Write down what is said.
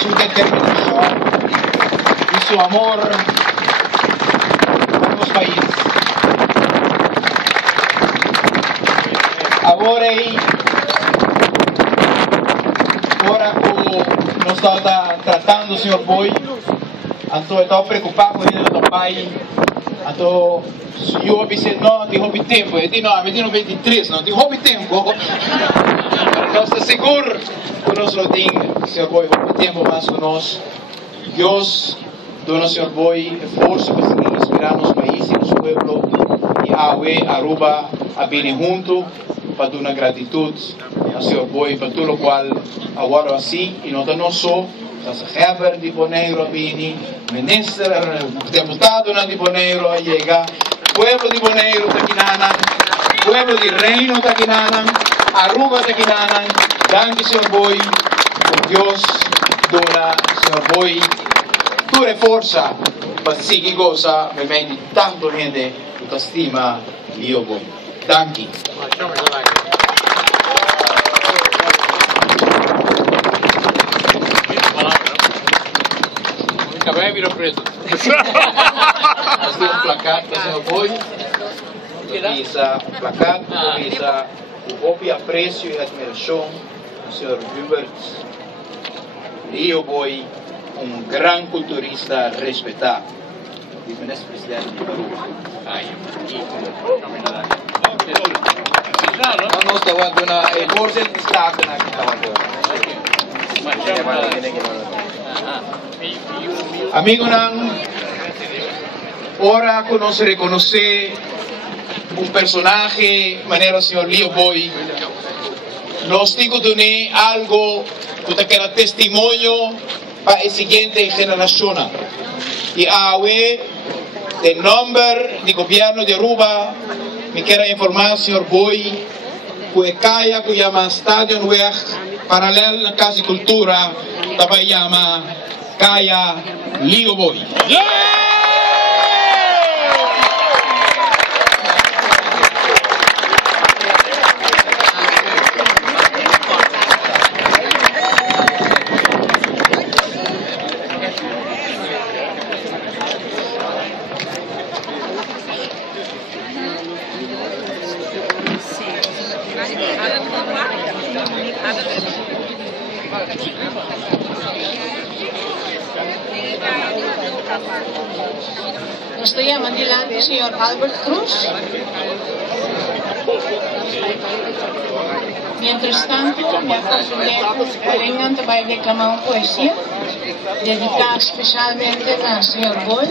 su determinación y su amor por los países. Agora como nós estamos tratando o Sr. Boi, então estou preocupado com ele do pai. Então, se eu disse não, de roubo tempo, eu disse não, eu disse 23, não, de roubo tempo. Nós estamos seguros que nós não temos, Sr. Boi, roubo tempo mais conosco. Deus, dona Sr. Boi, força para seguir inspirando os países e os pueblos, e a Aruba, a bem junto, para dar uma gratitude ao Sr. Boi, para tudo o qual agora assim, e não só, o Heber de Boneiro, ministro, deputado de Boneiro, chega, pueblo de Boneiro, Taquinana, pueblo de Reino, Taquinana, Aruba, Taquinana, danke, Sr. Boi, por Deus, dona Sr. Boi, tu força para seguir coisa, me vem de tanto gente que te estima, e eu Boi. Danke. Acabei virou preto. Assim um placar para o Sr. Boi, visa placar, visa o óbvio apreço e admiração do Sr. Hubert e o Boi, grande culturista respeitado. E o presidente do Peru. Nós estamos na força de Estado amigo Nan, ora conoce reconocer un personaje manera el señor Leo Boi. Nos digo de algo que queda testimonio para la siguiente generación. Y ahora, de nombre del gobierno de Aruba, me quiero informar, señor Boi, que Kaya, que llama Estadio Nuevo, paralelo a la Casa de Cultura, también llama Kaya Leo Boi. Estoy llamando delante al señor Albert Cruz. Mientras tanto, me acompañan vengan a declamar una poesía dedicada especialmente al señor Boi.